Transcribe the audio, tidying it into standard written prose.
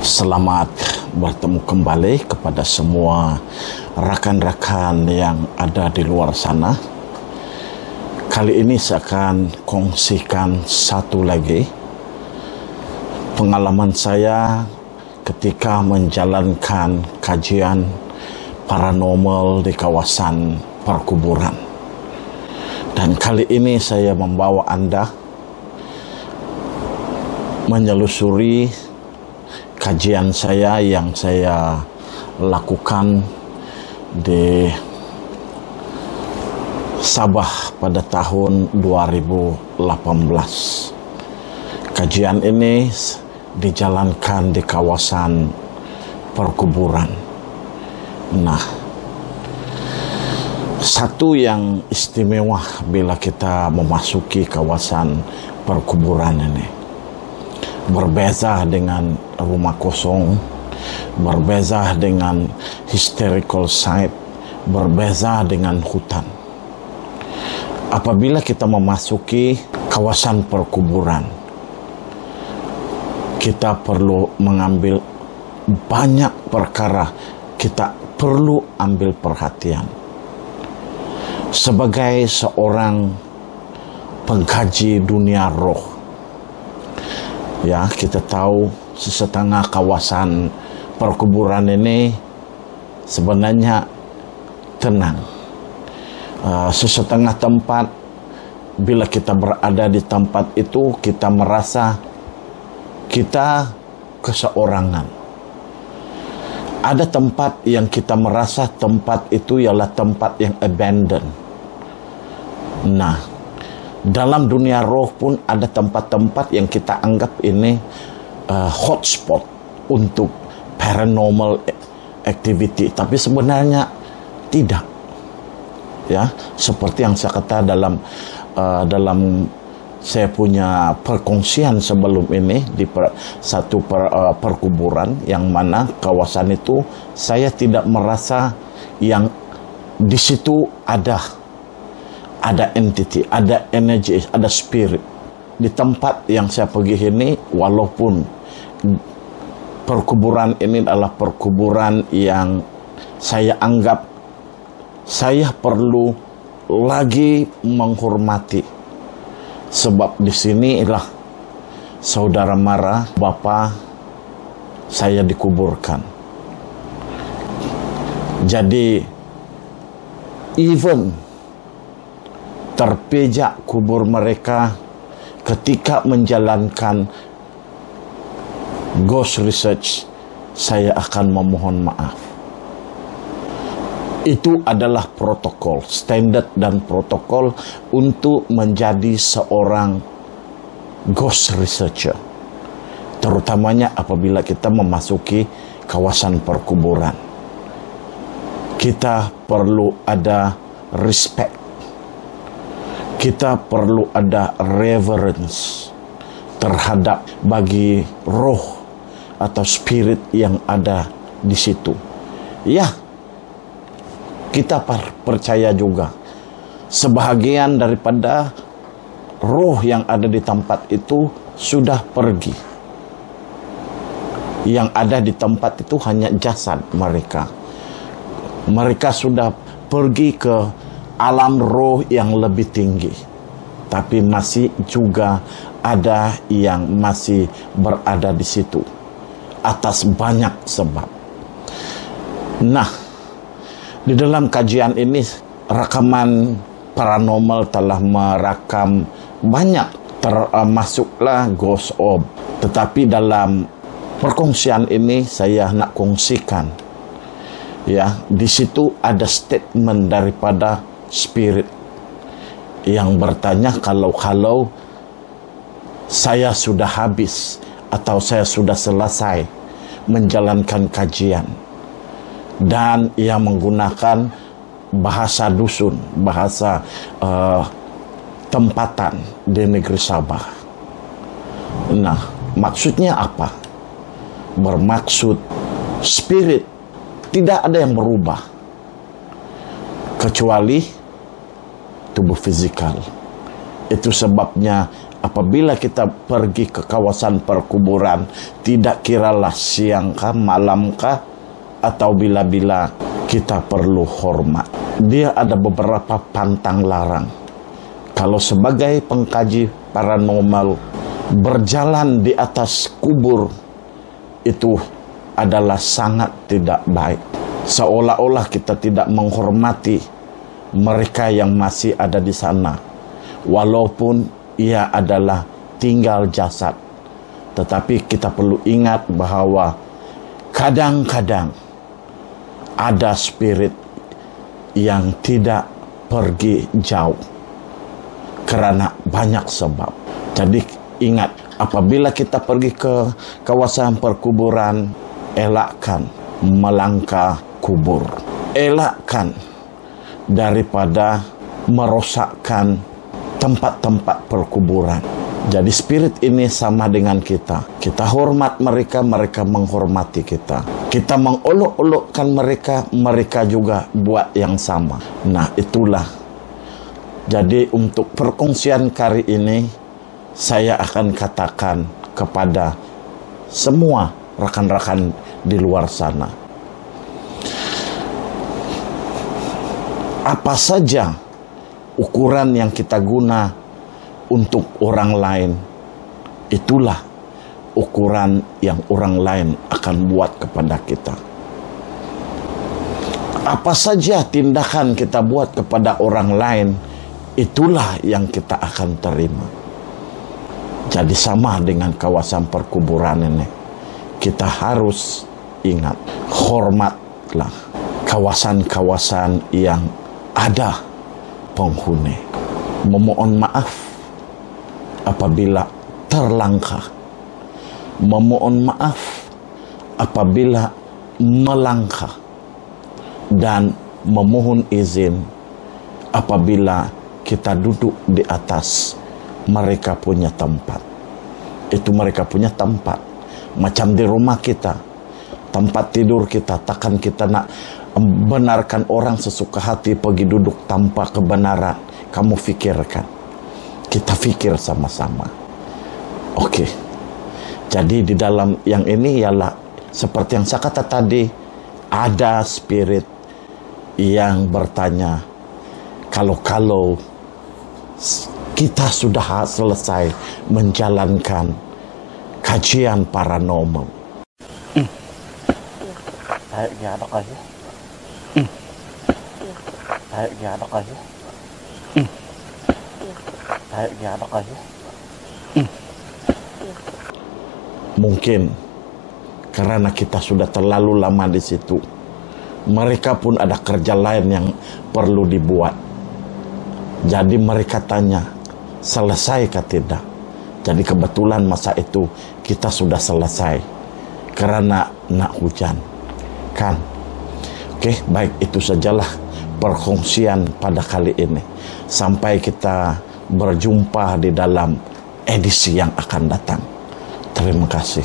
Selamat bertemu kembali kepada semua rakan-rakan yang ada di luar sana. Kali ini saya akan kongsikan satu lagi pengalaman saya ketika menjalankan kajian paranormal di kawasan perkuburan. Dan kali ini saya membawa Anda menyelusuri kajian saya yang saya lakukan di Sabah pada tahun 2018. Kajian ini dijalankan di kawasan perkuburan. Nah, satu yang istimewa bila kita memasuki kawasan perkuburan ini, berbeza dengan rumah kosong, berbeza dengan historical site, berbeza dengan hutan. Apabila kita memasuki kawasan perkuburan, kita perlu mengambil banyak perkara, kita perlu ambil perhatian. Sebagai seorang pengkaji dunia roh, ya, kita tahu setengah kawasan perkuburan ini sebenarnya tenang. Setengah tempat, bila kita berada di tempat itu, kita merasa kita keseorangan. Ada tempat yang kita merasa tempat itu ialah tempat yang abandoned. Nah, dalam dunia roh pun ada tempat-tempat yang kita anggap ini hotspot untuk paranormal activity, tapi sebenarnya tidak. Ya, seperti yang saya kata dalam saya punya perkongsian sebelum ini di satu perkuburan, yang mana kawasan itu saya tidak merasa yang di situ ada entity, ada energi, ada spirit. Di tempat yang saya pergi ini, walaupun perkuburan ini adalah perkuburan yang saya anggap saya perlu lagi menghormati, sebab di sinilah saudara mara bapa saya dikuburkan. Jadi even terpijak kubur mereka ketika menjalankan ghost research, saya akan memohon maaf. Itu adalah protokol, standar dan protokol untuk menjadi seorang ghost researcher. Terutamanya apabila kita memasuki kawasan perkuburan. Kita perlu ada respect. Kita perlu ada reverence terhadap bagi roh atau spirit yang ada di situ. Ya, kita percaya juga sebahagian daripada roh yang ada di tempat itu sudah pergi. Yang ada di tempat itu hanya jasad mereka. Mereka sudah pergi ke alam roh yang lebih tinggi. Tapi masih juga ada yang masih berada di situ atas banyak sebab. Nah, di dalam kajian ini, rekaman paranormal telah merakam banyak, termasuklah ghost orb. Tetapi dalam perkongsian ini saya nak kongsikan, ya, di situ ada statement daripada spirit yang bertanya kalau saya sudah habis atau saya sudah selesai menjalankan kajian. Dan ia menggunakan bahasa dusun, bahasa tempatan di negeri Sabah. Nah, maksudnya apa? Bermaksud spirit tidak ada yang berubah kecuali tubuh fizikal. Itu sebabnya apabila kita pergi ke kawasan perkuburan, tidak kiralah siangkah, malamkah, atau bila-bila kita perlu hormat. Dia ada beberapa pantang larang. Kalau sebagai pengkaji paranormal, berjalan di atas kubur itu adalah sangat tidak baik. Seolah-olah kita tidak menghormati mereka yang masih ada di sana, walaupun ia adalah tinggal jasad. Tetapi kita perlu ingat bahwa kadang-kadang ada spirit yang tidak pergi jauh karena banyak sebab. Jadi ingat, apabila kita pergi ke kawasan perkuburan, elakkan melangkah kubur. Elakkan daripada merosakkan tempat-tempat perkuburan. Jadi spirit ini sama dengan kita. Kita hormat mereka, mereka menghormati kita. Kita mengolok-olokkan mereka, mereka juga buat yang sama. Nah, itulah. Jadi untuk perkongsian kali ini, saya akan katakan kepada semua rekan-rekan di luar sana. Apa saja ukuran yang kita guna untuk orang lain, itulah ukuran yang orang lain akan buat kepada kita. Apa saja tindakan kita buat kepada orang lain, itulah yang kita akan terima. Jadi sama dengan kawasan perkuburan ini. Kita harus ingat, hormatlah kawasan-kawasan yang ada penghuni. Memohon maaf apabila terlangkah. Memohon maaf apabila melangkah. Dan memohon izin apabila kita duduk di atas mereka punya tempat. Itu mereka punya tempat. Macam di rumah kita, tempat tidur kita, takkan kita nak benarkan orang sesuka hati pergi duduk tanpa kebenaran. Kamu fikirkan. Kita fikir sama-sama. Oke. Jadi di dalam yang ini ialah seperti yang saya kata tadi, ada spirit yang bertanya, kalau kita sudah selesai menjalankan kajian paranormal. Mungkin karena kita sudah terlalu lama di situ, mereka pun ada kerja lain yang perlu dibuat. Jadi mereka tanya, selesai kah tidak? Jadi kebetulan masa itu kita sudah selesai karena nak hujan, kan? Oke, baik, itu sajalah perkongsian pada kali ini. Sampai kita berjumpa di dalam edisi yang akan datang. Terima kasih.